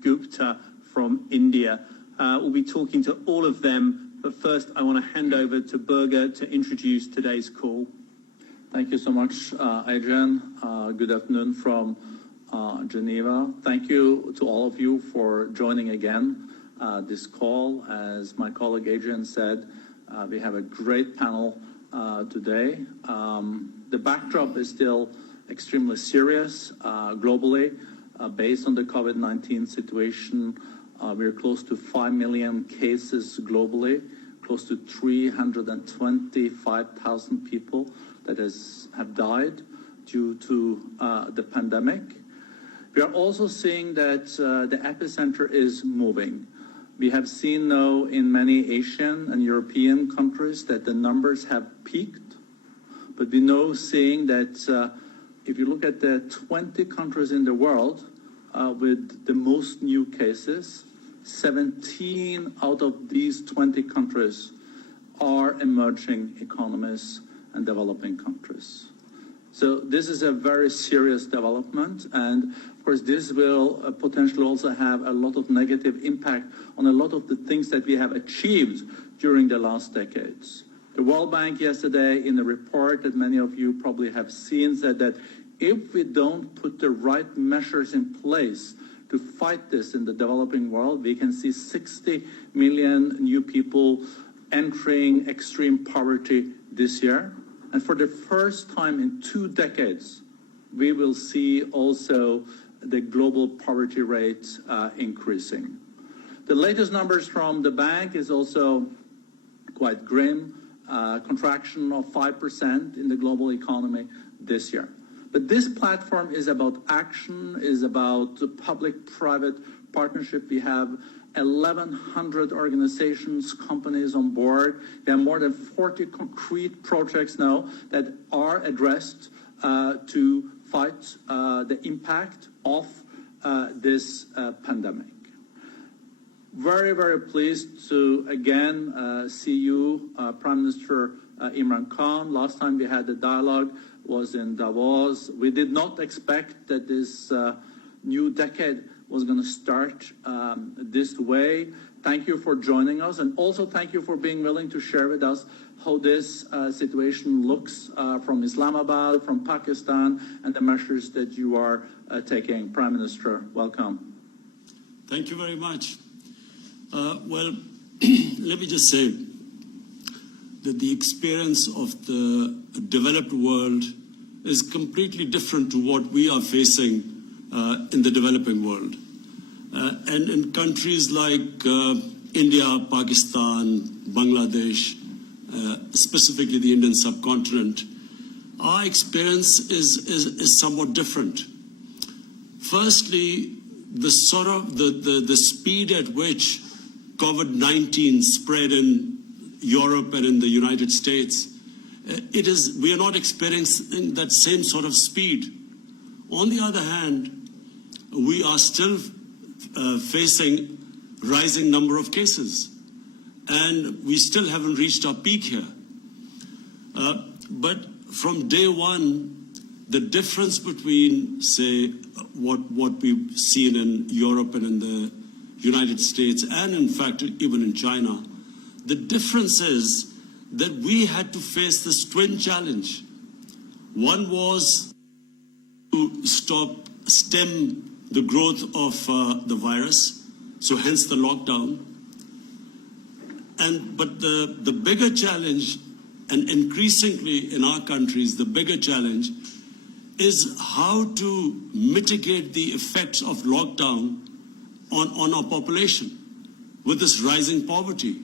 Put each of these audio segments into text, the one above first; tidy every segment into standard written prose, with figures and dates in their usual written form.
Gupta from India. We'll be talking to all of them, but first I want to hand over to Birger to introduce today's call. Thank you so much, Adrian. Good afternoon from Geneva. Thank you to all of you for joining again this call. As my colleague Adrian said, we have a great panel today. The backdrop is still extremely serious globally. Based on the COVID-19 situation, we're close to 5 million cases globally, close to 325,000 people that have died due to the pandemic. We are also seeing that the epicenter is moving. We have seen now in many Asian and European countries that the numbers have peaked, but we know seeing that if you look at the 20 countries in the world with the most new cases, 17 out of these 20 countries are emerging economies and developing countries. So this is a very serious development, and of course this will potentially also have a lot of negative impact on a lot of the things that we have achieved during the last decades. The World Bank yesterday, in a report that many of you probably have seen, said that if we don't put the right measures in place to fight this in the developing world, we can see 60 million new people entering extreme poverty this year. And for the first time in 2 decades, we will see also the global poverty rate increasing. The latest numbers from the bank is also quite grim, contraction of 5% in the global economy this year. But this platform is about action, is about public-private partnership. We have 1,100 organizations, companies on board. We have more than 40 concrete projects now that are addressed to fight the impact of this pandemic. Very, very pleased to again see you, Prime Minister Imran Khan. Last time we had the dialogue was in Davos. We did not expect that this new decade was going to start this way. Thank you for joining us, and also thank you for being willing to share with us how this situation looks from Islamabad, from Pakistan, and the measures that you are taking. Prime Minister, welcome. Thank you very much. Well, let me just say that the experience of the developed world is completely different to what we are facing in the developing world. And in countries like India, Pakistan, Bangladesh, specifically the Indian subcontinent, our experience is somewhat different. Firstly, the speed at which COVID-19 spread in Europe and in the United States, we are not experiencing that same sort of speed. On the other hand, we are still facing rising number of cases, and we still haven't reached our peak here. But from day one, the difference between, say, what we've seen in Europe and in the United States, and in fact even in China, the difference is that we had to face this twin challenge. One was to stem the growth of the virus, so hence the lockdown. But the bigger challenge, and increasingly in our countries, the bigger challenge is how to mitigate the effects of lockdown on our population with this rising poverty.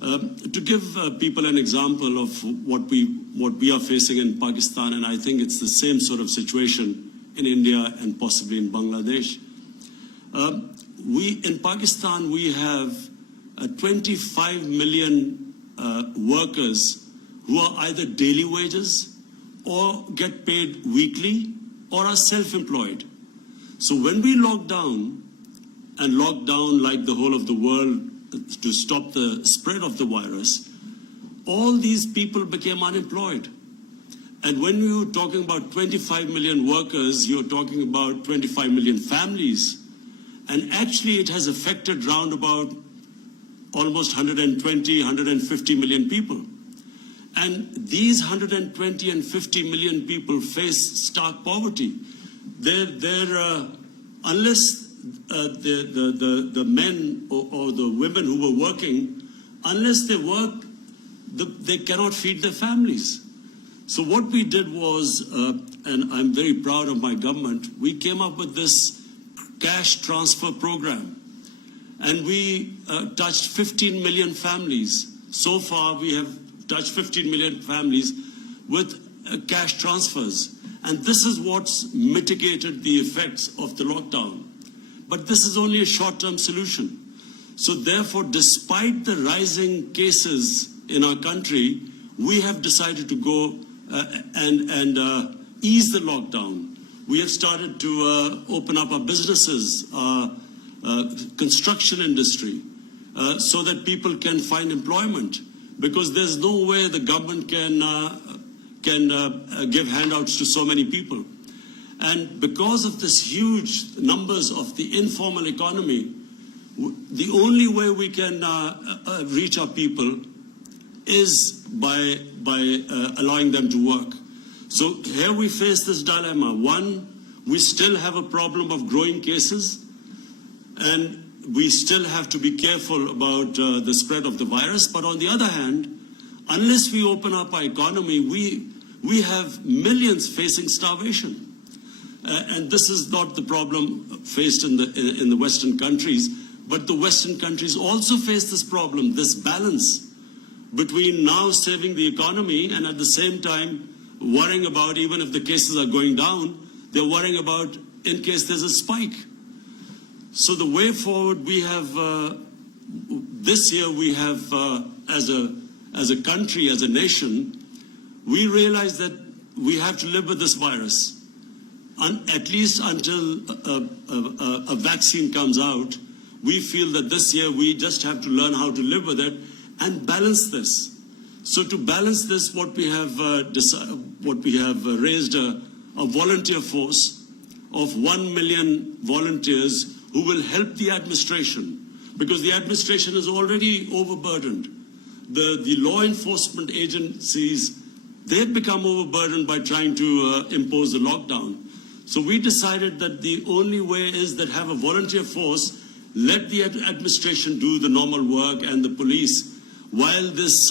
To give people an example of what we are facing in Pakistan, and I think it's the same sort of situation in India and possibly in Bangladesh. In Pakistan, we have 25 million workers who are either daily wages or get paid weekly or are self-employed. So when we locked down like the whole of the world to stop the spread of the virus, all these people became unemployed. And when we were talking about 25 million workers, you're talking about 25 million families. And actually it has affected round about almost 120, 150 million people. And these 120 and 50 million people face stark poverty. Unless the men or the women who were working, unless they work, they cannot feed their families. So what we did was, and I'm very proud of my government, we came up with this cash transfer program. And we touched 15 million families. So far, we have touched 15 million families with cash transfers. And this is what's mitigated the effects of the lockdown. But this is only a short-term solution. So therefore, despite the rising cases in our country, we have decided to go and ease the lockdown. We have started to open up our businesses, construction industry, so that people can find employment, because there's no way the government can give handouts to so many people. And because of this huge numbers of the informal economy, the only way we can reach our people is by allowing them to work. So here we face this dilemma. One, we still have a problem of growing cases, and we still have to be careful about the spread of the virus. But on the other hand, unless we open up our economy, we have millions facing starvation. And this is not the problem faced in the Western countries, but the Western countries also face this problem, this balance between now saving the economy and at the same time worrying about, even if the cases are going down, they're worrying about in case there's a spike. So the way forward, we have, this year we have, as a country, as a nation, we realize that we have to live with this virus. At least until a vaccine comes out, we feel that this year we just have to learn how to live with it and balance this. So to balance this, what we have raised a volunteer force of 1 million volunteers who will help the administration, because the administration is already overburdened. The law enforcement agencies, they've become overburdened by trying to impose the lockdown. So we decided that the only way is that have a volunteer force, let the administration do the normal work and the police, while this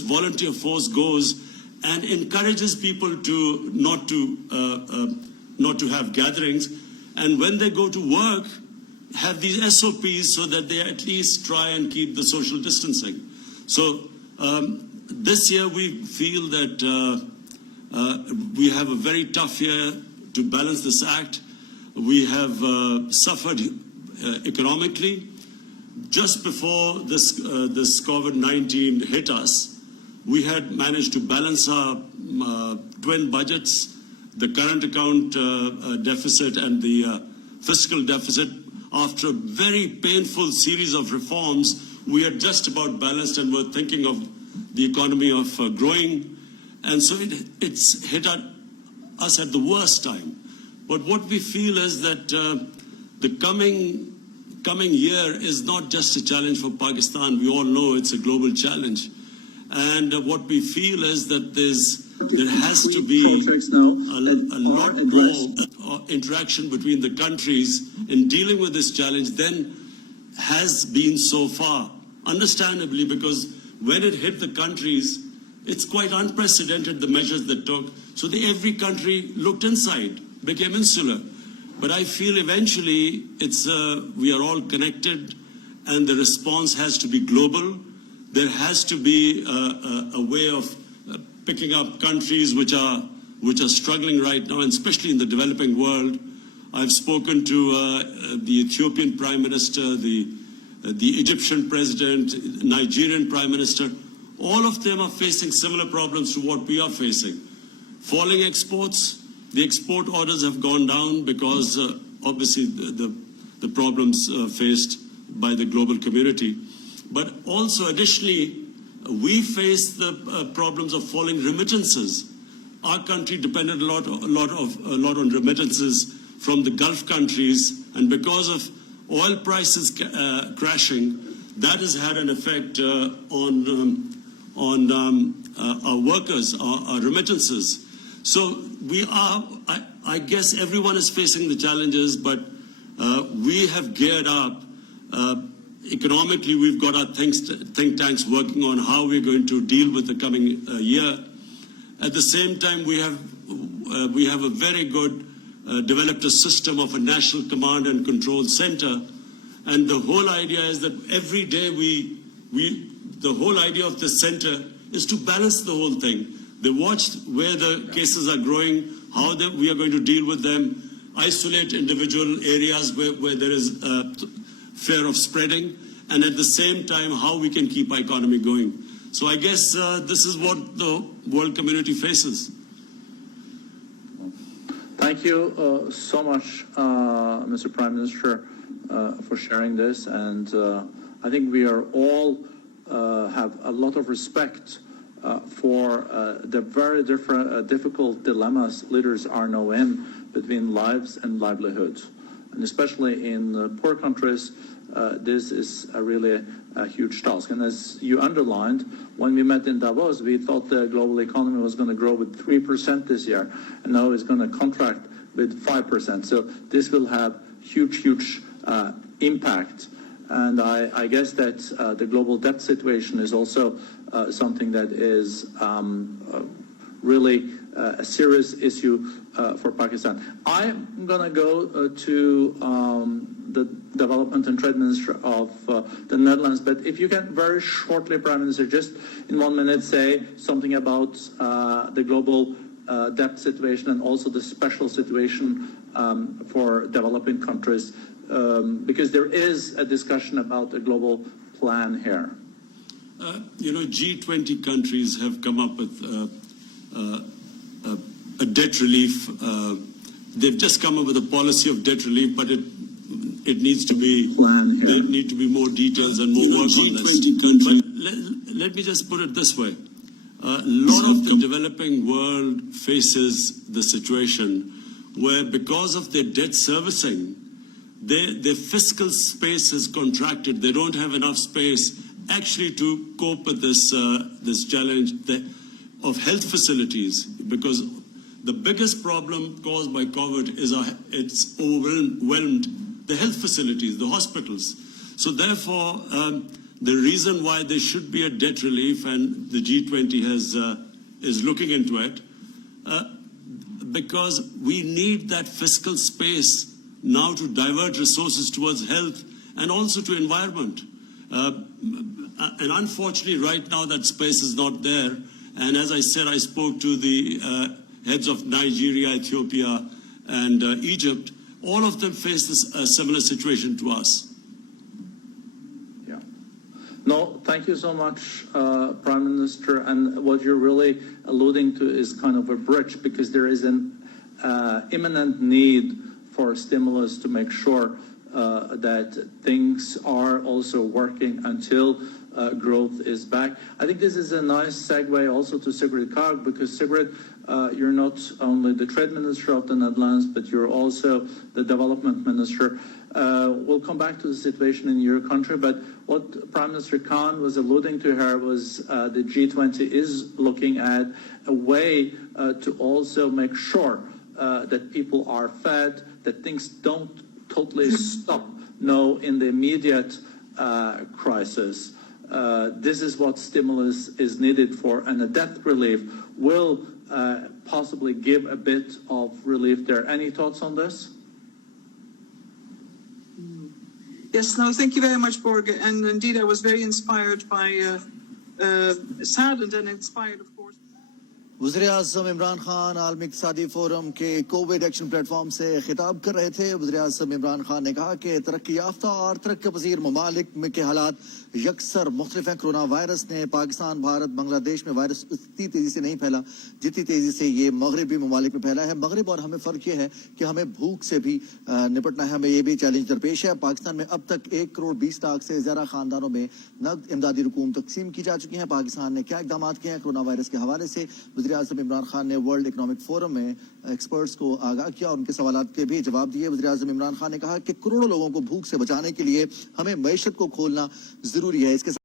volunteer force goes and encourages people to not to have gatherings, and when they go to work, have these SOPs so that they at least try and keep the social distancing. So this year we feel that we have a very tough year to balance this act. We have suffered economically. Just before this COVID-19 hit us, we had managed to balance our twin budgets, the current account deficit and the fiscal deficit. After a very painful series of reforms, we are just about balanced, and we're thinking of the economy of growing. And so it's hit us at the worst time. But what we feel is that the coming year is not just a challenge for Pakistan. We all know it's a global challenge. And what we feel is that there has to be a lot more interaction between the countries in dealing with this challenge than has been so far. Understandably, because when it hit the countries, it's quite unprecedented, the measures that took. So every country looked inside, became insular. But I feel eventually we are all connected, and the response has to be global. There has to be a way of picking up countries which are struggling right now, and especially in the developing world. I've spoken to the Ethiopian Prime Minister, the Egyptian President, Nigerian Prime Minister. All of them are facing similar problems to what we are facing. Falling exports. The export orders have gone down because obviously the problems faced by the global community. But also additionally, we face the problems of falling remittances. Our country depended a lot on remittances from the Gulf countries, And because of oil prices crashing, that has had an effect on our workers, our remittances. So I guess everyone is facing the challenges, but we have geared up. Economically, we've got our think tanks working on how we're going to deal with the coming year. At the same time, we have a very good developed a system of a national command and control center, and the whole idea is that every day the whole idea of the center is to balance the whole thing. They watch where the cases are growing, how we are going to deal with them, isolate individual areas where there is fear of spreading, and at the same time how we can keep our economy going. So I guess this is what the world community faces. Thank you so much, Mr. Prime Minister, for sharing this. And I think we are all have a lot of respect for the very difficult dilemmas leaders are now in between lives and livelihoods. And especially in poor countries, this is really a huge task. And as you underlined, when we met in Davos, we thought the global economy was going to grow with 3% this year, and now it's going to contract with 5%. So this will have huge impact. And I guess that the global debt situation is also something that is really a serious issue for Pakistan. I'm going to go to the Development and Trade Minister of the Netherlands, but if you can very shortly, Prime Minister, just in 1 minute say something about the global debt situation and also the special situation for developing countries, because there is a discussion about a global plan here. G20 countries have come up with a debt relief. They've just come up with a policy of debt relief, but it needs to be plan here. There need to be more details and more work on this. But let me just put it this way: a lot of the developing world faces the situation where, because of their debt servicing, their fiscal space has contracted. They don't have enough space actually to cope with this challenge of health facilities, because the biggest problem caused by COVID is it's overwhelmed the health facilities, the hospitals. So therefore, the reason why there should be a debt relief, and the G20 is looking into it, because we need that fiscal space now to divert resources towards health and also to environment. And unfortunately, right now that space is not there. And as I said, I spoke to the heads of Nigeria, Ethiopia, and Egypt. All of them face a similar situation to us. Yeah. No, thank you so much, Prime Minister. And what you're really alluding to is kind of a bridge, because there is an imminent need for stimulus to make sure that things are also working until growth is back. I think this is a nice segue also to Sigrid Kaag, because Sigrid, you're not only the Trade Minister of the Netherlands, but you're also the Development Minister. We'll come back to the situation in your country, but what Prime Minister Khan was alluding to here was the G20 is looking at a way to also make sure that people are fed, that things don't totally stop now in the immediate crisis. This is what stimulus is needed for, and a debt relief will possibly give a bit of relief there. Any thoughts on this? Yes, no, thank you very much, Borge. And indeed, I was very inspired by, saddened and inspired, of course. वज़ीर-ए-आज़म इमरान खान आलमी इक़्तिसादी forum के Covid action platform से खिताब कर रहे थे। वज़ीर-ए-आज़म इमरान खान ने कहा कि तरक्की याफ्ता और तरक्की पज़ीर ममालिक में के हालात यकसर मुख्तलिफ हैं। कोरोना वायरस ने पाकिस्तान, भारत, बांग्लादेश में वायरस उतनी तेज़ी से नहीं फैला जितनी तेज़ी से ये मगरबी ममालिक में फैला है। मगरब और हमें फ़र्क ये है कि हमें भूख से भी निपटना है, हमें ये भी चैलेंज दरपेश है। पाकिस्तान में अब तक 1,20,00,000 से ज़्यादा ख़ानदानों में नकद इमदादी रकूम तकसीम की जा चुकी हैं। पाकिस्तान ने क्या इक़दामात किए हैं कोरोना वायरस के हवाले से? वज़ीर आज़म इमरान खान ने वर्ल्ड इकोनॉमिक फोरम में एक्सपर्ट्स को आगाह किया और उनके सवालात के भी जवाब दिए। वज़ीर आज़म इमरान खान ने कहा कि करोड़ों लोगों को भूख से बचाने के लिए हमें मईशत को खोलना जरूरी है। इसके